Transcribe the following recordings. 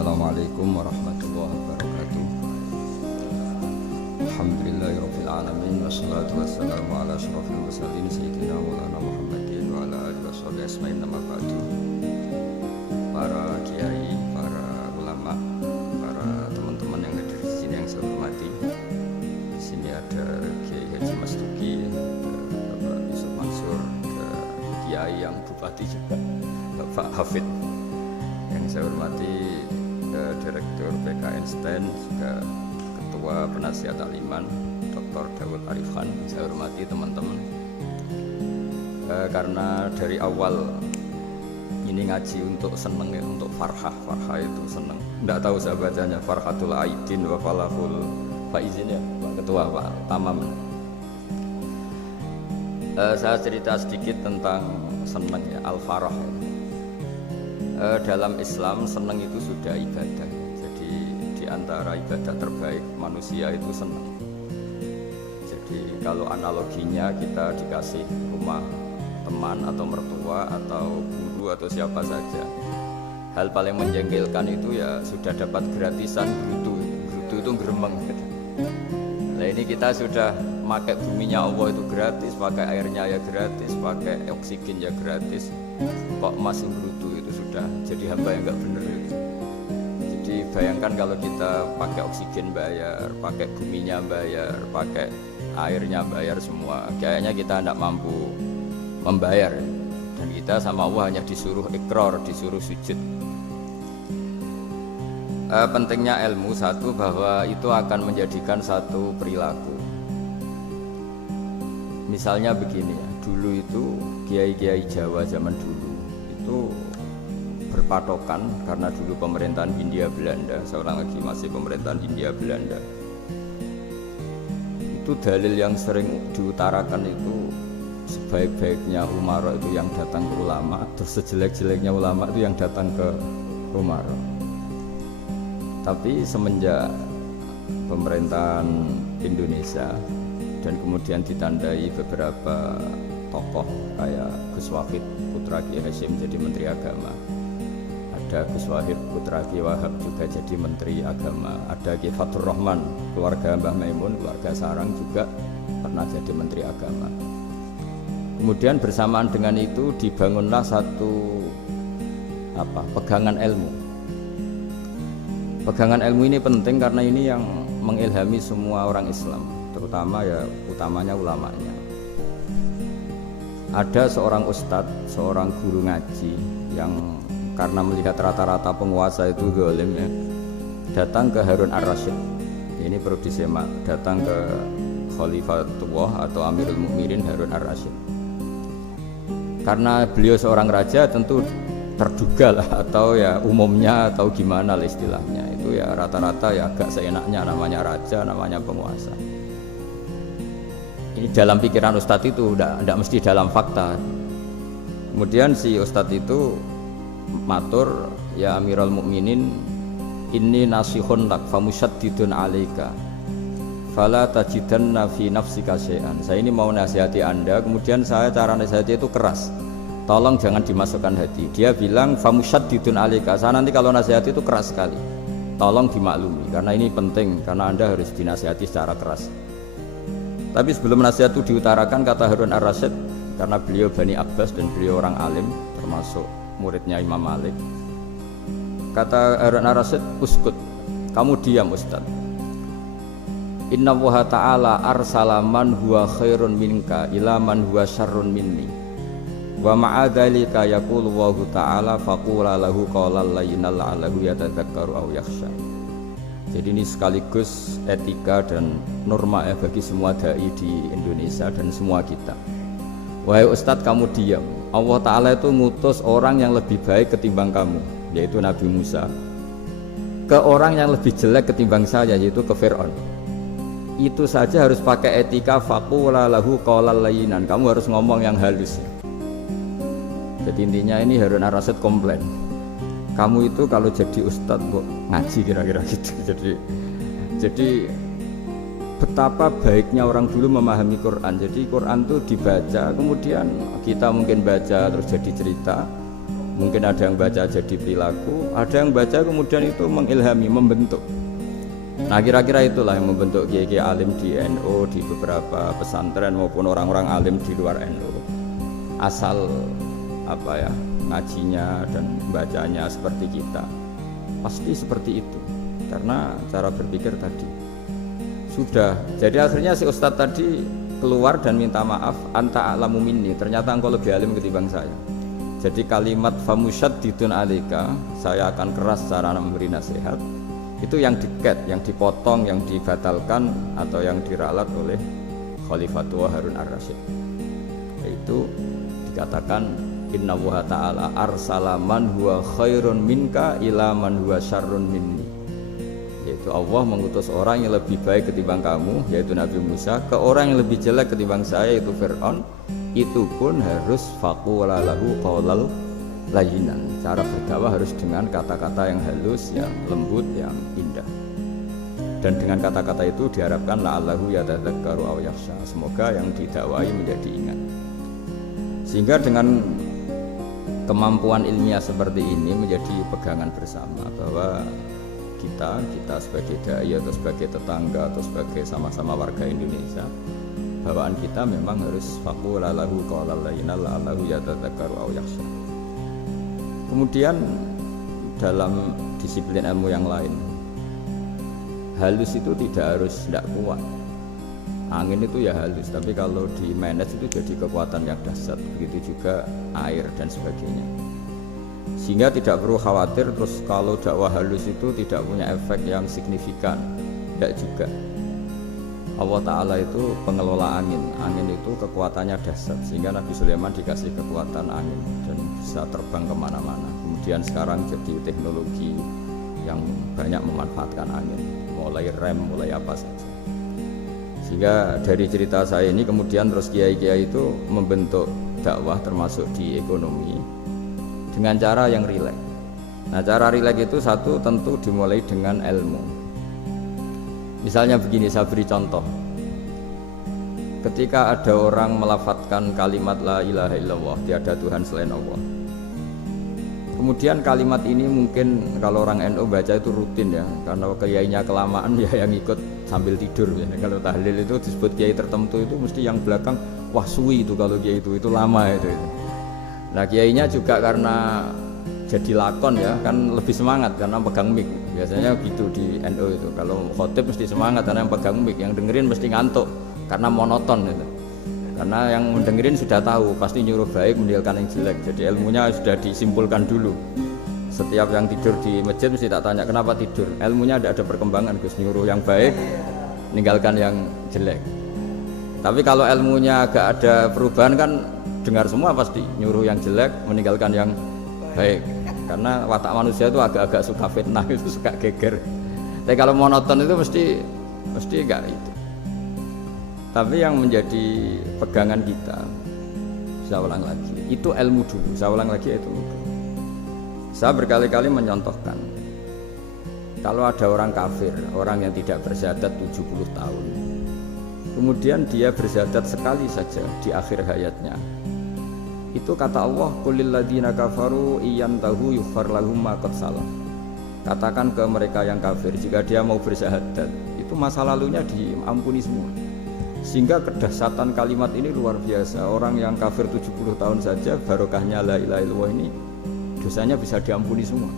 Assalamualaikum warahmatullahi wabarakatuh. Alhamdulillahirabbil alamin wassalatu wassalamu ala asyrofil mursalin sayyidina Maulana Muhammadin wa ala alihi washabihi ajmain. Amma ba'du. Para kiai, para ulama, para teman-teman yang hadir di sini yang saya hormati. Di sini ada Kiai Haji Mas Duki, Bapak Yusuf Mansur, kiai yang bupati juga, Bapak Hafid. Yang saya hormati Direktur PKN STEN, juga Ketua Penasihat Aliman Dr. Dawud Arifan. Saya hormati teman-teman, karena dari awal ini ngaji untuk seneng ya, untuk farhah itu seneng. Tidak tahu saya bacanya Farhatul Aidin wa Falahul Faizin ya Pak Ketua, Pak Tamam. Saya cerita sedikit tentang seneng ya, Al-Farah ya. Dalam Islam seneng itu sudah ibadah. Jadi di antara ibadah terbaik manusia itu seneng. Jadi kalau analoginya kita dikasih rumah teman atau mertua atau guru atau siapa saja, hal paling menjengkelkan itu ya sudah dapat gratisan gerutu itu geremeng gitu. Nah ini kita sudah pakai buminya Allah itu gratis, pakai airnya ya gratis, pakai oksigen ya gratis, kok masih gerutu, itu sudah jadi hamba yang nggak benar gitu. Jadi bayangkan kalau kita pakai oksigen bayar, pakai buminya bayar, pakai airnya bayar semua, kayaknya kita tidak mampu membayar, dan kita sama Allah hanya disuruh ikrar, disuruh sujud. Pentingnya ilmu satu, bahwa itu akan menjadikan satu perilaku. Misalnya begini ya, dulu itu kiai-kiai Jawa zaman dulu itu berpatokan, karena dulu pemerintahan Hindia Belanda, seorang lagi masih pemerintahan Hindia Belanda. Itu dalil yang sering diutarakan itu, sebaik-baiknya umara itu yang datang ke ulama, terus sejelek-jeleknya ulama itu yang datang ke umara. Tapi semenjak pemerintahan Indonesia dan kemudian ditandai beberapa tokoh kayak Gus Wahid putra Kiai Hasyim jadi Menteri Agama, ada Gus Wahid putra Kiai Wahab juga jadi Menteri Agama, ada Kiai Fathur Rahman keluarga Mbah Maimun, keluarga Sarang juga pernah jadi Menteri Agama. Kemudian bersamaan dengan itu dibangunlah satu pegangan ilmu. Pegangan ilmu ini penting karena ini yang mengilhami semua orang Islam, terutama ya utamanya ulamanya. Ada seorang ustadz, seorang guru ngaji yang karena melihat rata-rata penguasa itu zalim ya, datang ke Harun Ar-Rasyid. Ini perlu disimak, datang ke Khalifatullah atau Amirul Mukminin Harun Ar-Rasyid. Karena beliau seorang raja, tentu terduga lah, atau ya umumnya atau gimana lah istilahnya, itu ya rata-rata ya agak seenaknya, namanya raja, namanya penguasa. Ini dalam pikiran ustadz itu, tidak mesti dalam fakta. Kemudian si ustadz itu matur, ya Amirul Mukminin, inni nasihun lak famusyaddidun alaika fala tajidanna fi nafsika syai'an. Saya ini mau nasihati Anda, kemudian saya cara nasihati itu keras, tolong jangan dimasukkan hati. Dia bilang famusyaddidun alaika, saya nanti kalau nasihati itu keras sekali, tolong dimaklumi karena ini penting, karena Anda harus dinasihati secara keras. Tapi sebelum nasihat itu diutarakan, kata Harun Ar-Rasyid, karena beliau Bani Abbas dan beliau orang alim, termasuk muridnya Imam Malik, kata Harun Ar-Rasyid, uskut, kamu diam Ustaz. Inna Allaha ta'ala arsala man huwa khairun minka ila man huwa syarrun minni wa ma'adzalika yaqulu Allahu ta'ala faqula lahu qawlan layyinan la'allahu yatadzakkaru aw yakhsha. Jadi ini sekaligus etika dan norma ya bagi semua dai di Indonesia dan semua kita. Wahai Ustadz, kamu diam. Allah Ta'ala itu ngutus orang yang lebih baik ketimbang kamu, yaitu Nabi Musa, ke orang yang lebih jelek ketimbang saya, yaitu ke Fir'aun. Itu saja harus pakai etika, faqula lahu qawlan layyinan, kamu harus ngomong yang halus. Jadi intinya ini Harun Ar-Rasyid komplain, kamu itu kalau jadi ustadz kok ngaji kira-kira gitu. Jadi betapa baiknya orang dulu memahami Quran. Jadi Quran itu dibaca, kemudian kita mungkin baca terus jadi cerita, Mungkin ada yang baca jadi perilaku, ada yang baca kemudian itu mengilhami, membentuk. Nah kira-kira itulah yang membentuk kiai-kiai alim di NU, di beberapa pesantren maupun orang-orang alim di luar NU. Asal apa ya, ngajinya dan bacanya seperti kita, pasti seperti itu. Karena cara berpikir tadi sudah. Jadi akhirnya si ustadz tadi keluar dan minta maaf, anta a'lamu minni, ternyata engkau lebih alim ketimbang saya. Jadi kalimat famusyaddidun alaika, saya akan keras cara memberi nasihat, itu yang diket, yang dipotong, yang dibatalkan atau yang diralat oleh Khalifatul Harun ar-Rasyid. Yaitu dikatakan innallaha ta'ala arsala man huwa khairun minka ila man huwa syarrun minni. Yaitu Allah mengutus orang yang lebih baik ketimbang kamu, yaitu Nabi Musa, ke orang yang lebih jelek ketimbang saya, yaitu Fir'aun. Itu pun harus faqula lahu qaulal layyinan. Cara berdakwah harus dengan kata-kata yang halus, yang lembut, yang indah. Dan dengan kata-kata itu diharapkan la'allahu yatadzakkaru aw yakhsha. Semoga yang didakwai menjadi ingat. Sehingga dengan kemampuan ilmiah seperti ini menjadi pegangan bersama bahwa kita sebagai dai atau sebagai tetangga atau sebagai sama-sama warga Indonesia, bawaan kita memang harus faqula lahu qaulal layyinan la'allahu yatadzakkaru aw yakhsha. Kemudian dalam disiplin ilmu yang lain, halus itu tidak kuat. Angin itu ya halus, tapi kalau di manage itu jadi kekuatan yang dahsyat. Begitu juga air dan sebagainya. Sehingga tidak perlu khawatir terus kalau dakwah halus itu tidak punya efek yang signifikan. Tidak juga. Allah Ta'ala itu pengelola angin. Angin itu kekuatannya dahsyat, sehingga Nabi Sulaiman dikasih kekuatan angin dan bisa terbang kemana-mana. Kemudian sekarang jadi teknologi yang banyak memanfaatkan angin, mulai rem, mulai apa saja. Sehingga dari cerita saya ini kemudian terus kiai-kiai itu membentuk dakwah termasuk di ekonomi dengan cara yang rileks. Nah cara rileks itu satu tentu dimulai dengan ilmu. Misalnya begini, saya beri contoh. Ketika ada orang melafadzkan kalimat la ilaha illallah, tiada Tuhan selain Allah. Kemudian kalimat ini mungkin kalau orang NU baca itu rutin ya, karena kiainya kelamaan ya yang ikut sambil tidur ya. Kalau tahlil itu disebut kiai tertentu itu mesti yang belakang wah suwi itu kalau kiai itu lama itu. Nah kiainya juga karena jadi lakon ya kan lebih semangat karena pegang mic. Biasanya gitu di NU itu. Kalau khotib mesti semangat karena yang pegang mic, yang dengerin mesti ngantuk karena monoton gitu. Karena yang mendengerin sudah tahu pasti nyuruh baik meninggalkan yang jelek. Jadi ilmunya sudah disimpulkan dulu. Setiap yang tidur di masjid mesti tak tanya kenapa tidur. Ilmunya tidak ada perkembangan, Gus, nyuruh yang baik meninggalkan yang jelek. Tapi kalau ilmunya agak ada perubahan kan dengar semua pasti nyuruh yang jelek meninggalkan yang baik. Karena watak manusia itu agak-agak suka fitnah, itu suka geger. Tapi kalau monoton itu mesti enggak itu. Tapi yang menjadi pegangan kita, saya ulang lagi, itu ilmu dulu. Saya ulang lagi itu. Saya berkali-kali menyontohkan, kalau ada orang kafir, orang yang tidak bersyahadat 70 tahun, kemudian dia bersyahadat sekali saja di akhir hayatnya. Itu kata Allah, qulil ladzina kafaru iyantahu yughfar lahum ma qad salaf. Katakan ke mereka yang kafir, jika dia mau bersyahadat, itu masa lalunya diampuni semua. Sehingga kedahsyatan kalimat ini luar biasa. Orang yang kafir 70 tahun saja barokahnya la ilaha illallah ini dosanya bisa diampuni semua.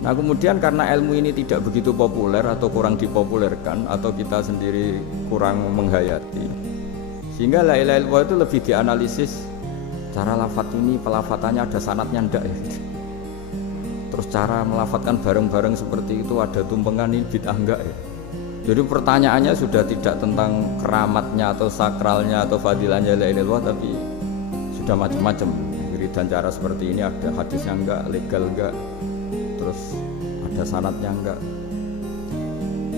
Nah kemudian karena ilmu ini tidak begitu populer atau kurang dipopulerkan atau kita sendiri kurang menghayati, sehingga la ilaha illallah itu lebih dianalisis cara lafadz ini, pelafatannya ada sanadnya ndak ya. Terus cara melafatkan bareng-bareng seperti itu ada tumpengan ini bid'ah enggak ya. Jadi pertanyaannya sudah tidak tentang keramatnya atau sakralnya atau fadilahnya la ilaha illallah, tapi sudah macam-macam. Dan cara seperti ini ada hadisnya enggak, legal enggak, terus ada sanadnya enggak.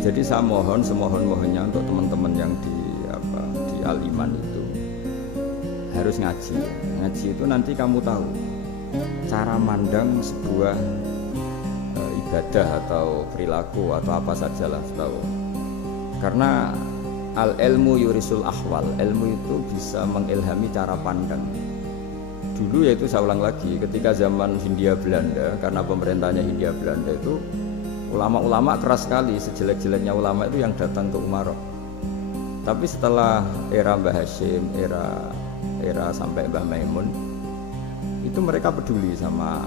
Jadi saya mohon semohon-mohonnya untuk teman-teman yang di Al-Iman itu harus ngaji. Ngaji itu nanti kamu tahu cara mandang sebuah ibadah atau perilaku atau apa sajalah tahu. Karena al-ilmu yurisul ahwal, ilmu itu bisa mengilhami cara pandang. dulu, yaitu saya ulang lagi, ketika zaman Hindia Belanda, karena pemerintahnya Hindia Belanda itu ulama-ulama keras sekali, sejelek-jeleknya ulama itu yang datang ke Umaro. Tapi setelah era Mbah Hashim, era sampai Mbah Maimun, itu mereka peduli sama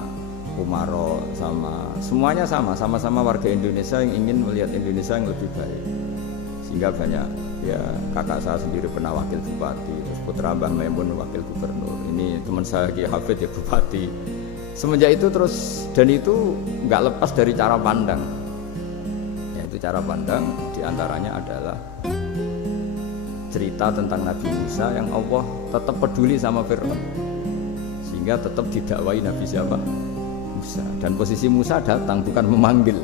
Umaro, sama semuanya sama-sama warga Indonesia yang ingin melihat Indonesia yang lebih baik. Sehingga banyak, ya kakak saya sendiri pernah wakil bupati, terus putra Mbah Maimun wakil gubernur, ini teman saya Ki Hafid ya bupati. Semenjak itu terus, dan itu nggak lepas dari cara pandang, yaitu cara pandang diantaranya adalah cerita tentang Nabi Musa yang Allah tetap peduli sama Fir'aun, sehingga tetap didakwai Nabi siapa? Musa. Dan posisi Musa datang, bukan memanggil.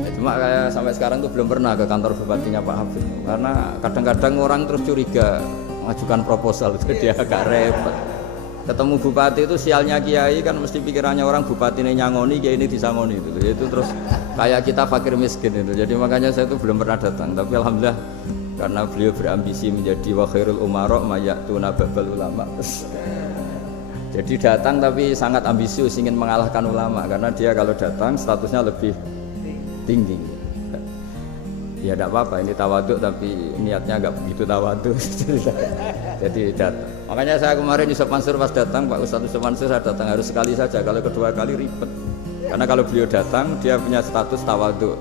Ya, cuma kayak sampai sekarang tuh belum pernah ke kantor bupatinya Pak Hafid, karena kadang-kadang orang terus curiga mengajukan proposal, jadi agak repot. Ketemu bupati itu sialnya kiai kan, mesti pikirannya orang bupati ini nyangoni, kiai ini disangoni itu terus kayak kita fakir miskin itu. Jadi makanya saya itu belum pernah datang, tapi alhamdulillah karena beliau berambisi menjadi wa khairul umara mayatuna babal ulama. Jadi datang tapi sangat ambisius, ingin mengalahkan ulama, karena dia kalau datang statusnya lebih tinggi. Ya tidak apa-apa, ini tawaduk tapi niatnya nggak begitu tawaduk. Jadi datang. Makanya saya kemarin Yusuf Mansur pas datang, Pak Ustadz Yusuf Mansur saya datang harus sekali saja, kalau kedua kali ribet. Karena kalau beliau datang dia punya status tawaduk.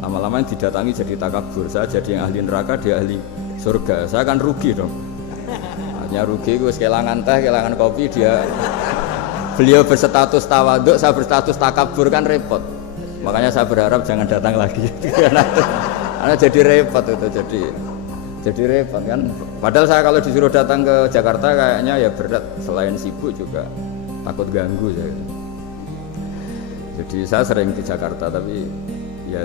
Lama-lama yang didatangi jadi takabur, saya jadi yang ahli neraka, dia ahli surga. Saya akan rugi dong. Hanya rugi, gue kehilangan teh, kehilangan kopi, beliau berstatus tawaduk, saya berstatus takabur, kan repot. Makanya saya berharap jangan datang lagi. Karena jadi repot itu, jadi repot kan. Padahal saya kalau disuruh datang ke Jakarta kayaknya ya berat, selain sibuk juga takut ganggu saya. Jadi saya sering di Jakarta, tapi ya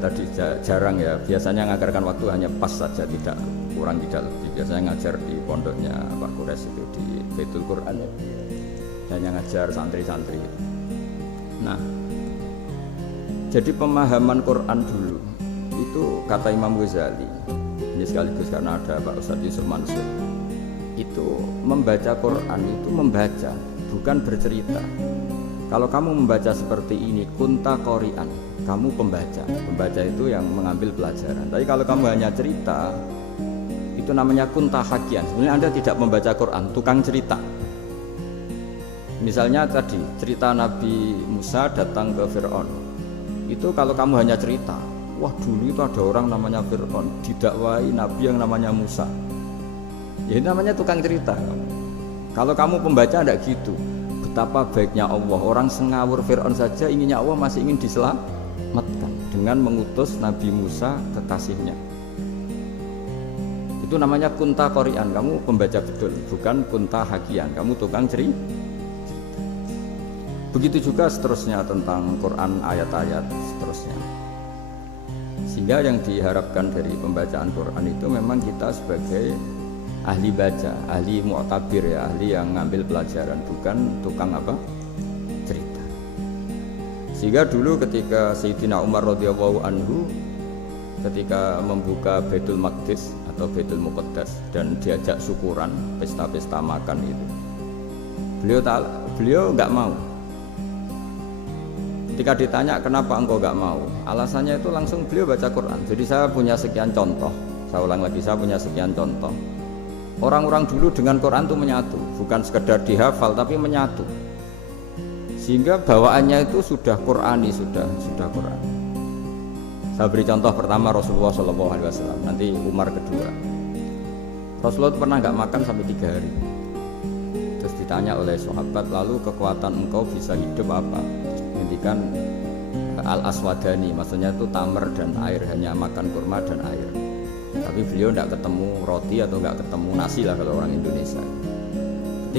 tadi jarang ya. Biasanya ngajarkan waktu hanya pas saja, tidak kurang tidak lebih. Biasanya ngajar di pondoknya Pak Kures itu di Baitul Quran ya, dan yang ngajar santri-santri. Nah, jadi pemahaman Quran dulu itu kata Imam Ghazali, ini sekaligus karena ada Pak Ustadz Yusuf Mansur, itu membaca Quran itu membaca, bukan bercerita. Kalau kamu membaca seperti ini, kunta qori'an, kamu pembaca. Pembaca itu yang mengambil pelajaran. Tapi kalau kamu hanya cerita, itu namanya kunta hakian. Sebenarnya Anda tidak membaca Quran, tukang cerita. Misalnya tadi cerita Nabi Musa datang ke Fir'aun. Itu kalau kamu hanya cerita, wah dulu itu ada orang namanya Fir'aun, didakwai Nabi yang namanya Musa. Ya ini namanya tukang cerita. Kalau kamu pembaca tidak gitu. Betapa baiknya Allah, orang sengawur Fir'aun saja inginnya Allah masih ingin diselamatkan dengan mengutus Nabi Musa kekasihnya. Itu namanya kunta qori'an, kamu pembaca betul, bukan kunta hakian, kamu tukang cerita. Begitu juga seterusnya tentang Quran, ayat-ayat seterusnya. Sehingga yang diharapkan dari pembacaan Quran itu memang kita sebagai ahli baca, ahli mu'tabir ya, ahli yang ngambil pelajaran, bukan tukang apa? Cerita. Sehingga dulu ketika Sayyidina Umar radhiyallahu anhu ketika membuka Baitul Maqdis atau Baitul Muqaddas dan diajak syukuran, pesta-pesta makan itu, beliau nggak mau. Ketika ditanya kenapa engkau nggak mau, alasannya itu langsung beliau baca Quran. Jadi saya punya sekian contoh, saya ulang lagi, saya punya sekian contoh. Orang-orang dulu dengan Quran itu menyatu, bukan sekedar dihafal tapi menyatu. Sehingga bawaannya itu sudah Qurani, sudah Quran. Saya beri contoh pertama Rasulullah SAW, nanti Umar kedua. Rasulullah itu pernah nggak makan sampai 3 hari. Terus ditanya oleh sahabat, lalu kekuatan engkau bisa hidup apa? Ngendikan al-aswadani, maksudnya itu tamar dan air, hanya makan kurma dan air. Tapi beliau tidak ketemu roti atau nggak ketemu nasi lah kalau orang Indonesia.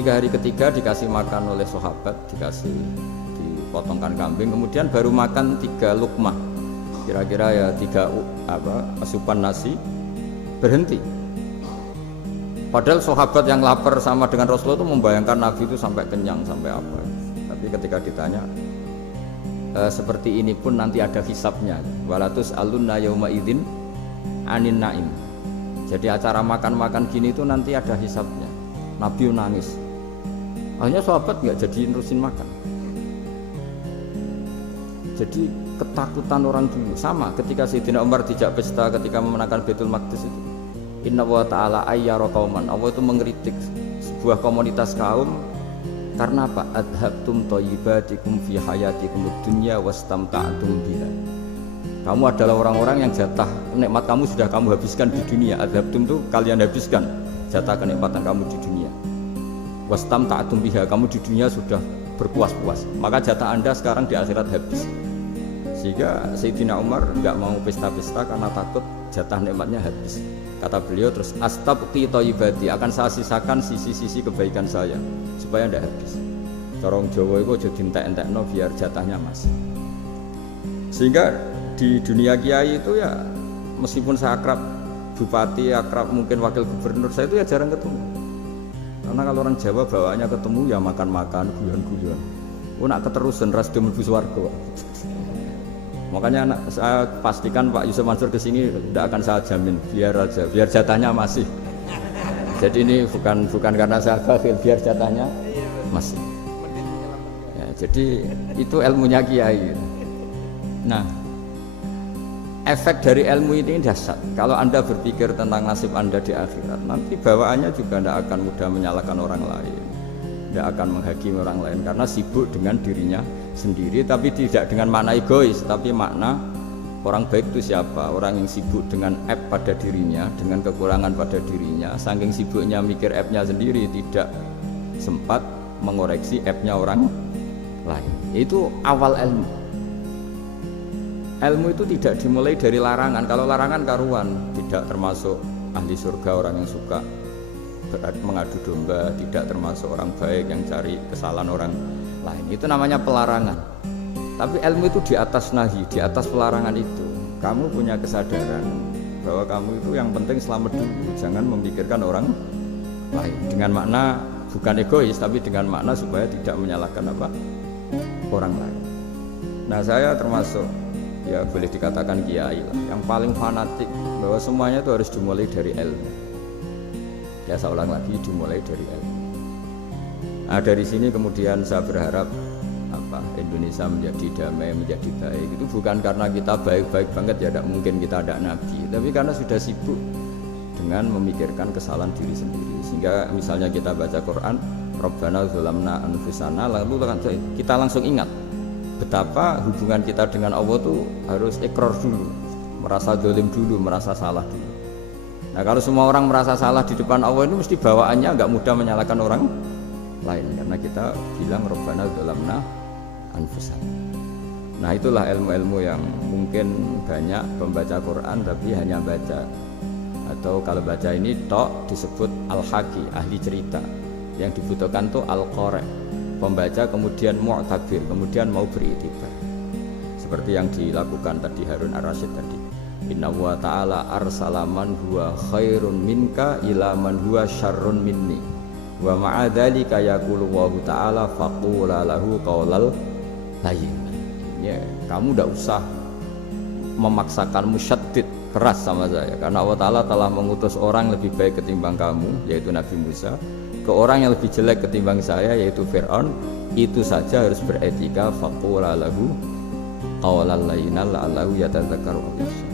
Hari ketiga dikasih makan oleh sahabat, dipotongkan kambing, kemudian baru makan 3 lukmah, kira-kira ya 3 asupan nasi, berhenti. Padahal sahabat yang lapar sama dengan Rasulullah itu membayangkan Nabi itu sampai kenyang, sampai apa. Tapi ketika ditanya, seperti ini pun nanti ada hisabnya. Walatus alunna yauma idzin anin naim. Jadi acara makan-makan gini itu nanti ada hisabnya. Nabi nangis. Akhirnya sahabat nggak jadi nerusin makan. Jadi ketakutan orang dulu sama ketika Sayyidina Umar dijak pesta ketika memenangkan Baitul Maqdis itu. Inna wa ta'ala ayyara qauman. Allah itu mengkritik sebuah komunitas kaum karena apa? Adhabtum thayyibatikum fi hayatikum dunya wastamta'tum biha. Kamu adalah orang-orang yang jatah nikmat kamu sudah kamu habiskan di dunia. Adhabtum itu kalian habiskan jatah kenikmatan kamu di dunia. Wastamta'tum biha, kamu di dunia sudah berpuas-puas. Maka jatah Anda sekarang di akhirat habis. Sehingga Sayyidina Umar enggak mau pesta-pesta karena takut jatah nikmatnya habis. Kata beliau terus astabqi thayyibati, akan saya sisakan sisi-sisi kebaikan saya supaya tidak habis. Corong Jawa itu aja dientek-entekno biar jatahnya masih. Sehingga di dunia kiai itu ya meskipun saya akrab bupati, akrab mungkin wakil gubernur, saya itu ya jarang ketemu. Karena kalau orang Jawa bawaannya ketemu ya makan-makan, guyon-guyon. Nak keterusan ras do mlebu swarga. Makanya saya pastikan Pak Yusuf Mansur kesini tidak akan saya jamin, biar aja, biar jatahnya masih. Jadi ini bukan karena saya bakhil, biar jatahnya masih. Ya, jadi itu ilmunya kiai. Nah, efek dari ilmu ini dahsyat. Kalau Anda berpikir tentang nasib Anda di akhirat, nanti bawaannya juga tidak akan mudah menyalahkan orang lain, tidak akan menghakimi orang lain karena sibuk dengan dirinya sendiri, tapi tidak dengan makna egois, tapi makna orang baik itu siapa? Orang yang sibuk dengan aib pada dirinya, dengan kekurangan pada dirinya, saking sibuknya mikir aibnya sendiri, tidak sempat mengoreksi aibnya orang lain. Itu awal ilmu. Ilmu itu tidak dimulai dari larangan. Kalau larangan karuan, tidak termasuk ahli surga orang yang suka mengadu domba, tidak termasuk orang baik yang cari kesalahan orang lain. Itu namanya pelarangan. Tapi ilmu itu di atas nahi, di atas pelarangan itu. Kamu punya kesadaran bahwa kamu itu yang penting selamat dulu, jangan memikirkan orang lain. Dengan makna bukan egois, tapi dengan makna supaya tidak menyalahkan orang lain. Nah, saya termasuk ya boleh dikatakan kiai lah, yang paling fanatik bahwa semuanya itu harus dimulai dari ilmu. Ya saya ulang lagi, dimulai dari ilmu. Nah, dari sini kemudian saya berharap Indonesia menjadi damai, menjadi baik. Itu bukan karena kita baik-baik banget, ya tidak mungkin kita ada nabi, tapi karena sudah sibuk dengan memikirkan kesalahan diri sendiri. Sehingga misalnya kita baca Quran, Rabbana dzalamna anfusana, lalu kita langsung ingat betapa hubungan kita dengan Allah itu harus ikrar dulu, merasa zalim dulu, merasa salah dulu. Nah, kalau semua orang merasa salah di depan Allah itu mesti bawaannya nggak mudah menyalahkan orang lain, karena kita bilang Rabbana dzalamna anfusana. Nah, itulah ilmu-ilmu yang mungkin banyak pembaca Quran tapi hanya baca, atau kalau baca ini tok disebut al-haqi, ahli cerita. Yang dibutuhkan tuh al-qari, pembaca kemudian mu'tabir, kemudian mau beriktibar. Seperti yang dilakukan tadi Harun Ar-Rasyid tadi. Inna wa ta'ala arsala man huwa khairun minka ila man huwa syarrun minni. Wa ma'adzalika yaqulu wa ta'ala faqula lahu qaulal layyin. Ya, kamu tidak usah memaksakan musyaddid keras sama saya, karena Allah Ta'ala telah mengutus orang lebih baik ketimbang kamu, yaitu Nabi Musa, ke orang yang lebih jelek ketimbang saya, yaitu Fir'aun. Itu saja harus beretika. Faqula lahu qaulal layyinan la'allahu yatadzakkaru aw yakhsha.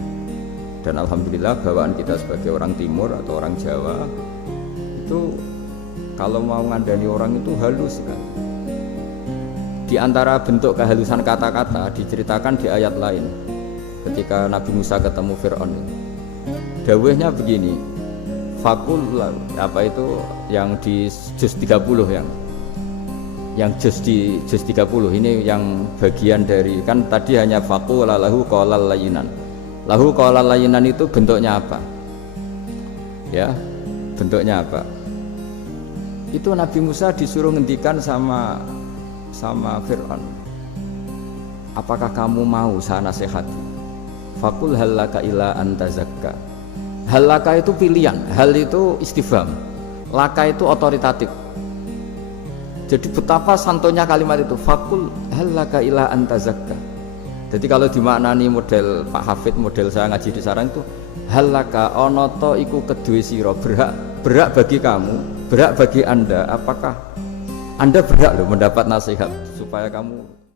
Dan alhamdulillah bawaan kita sebagai orang timur atau orang Jawa itu kalau mau ngandani orang itu halus sekali. Di antara bentuk kehalusan kata-kata diceritakan di ayat lain ketika Nabi Musa ketemu Fir'aun. Dawuhnya begini, fakul, apa itu yang di juz 30, yang juz 30 ini yang bagian dari, kan tadi hanya fakul lahu qaulal layyinan. Lahu qaulal layyinan itu bentuknya apa? Ya, bentuknya apa? Itu Nabi Musa disuruh ngendikan sama Fir'aun, apakah kamu mau saya nasihati? Fakul halaka ila antazakka. Halaka itu pilihan, hal itu istifham, laka itu otoritatif. Jadi betapa santonya kalimat itu, fakul halaka ila antazakka. Jadi kalau dimaknani model Pak Hafid, model saya ngaji di sarang itu, halaka onoto iku kedue sira, berhak bagi kamu, berhak bagi anda, apakah Anda berhak loh mendapat nasihat supaya kamu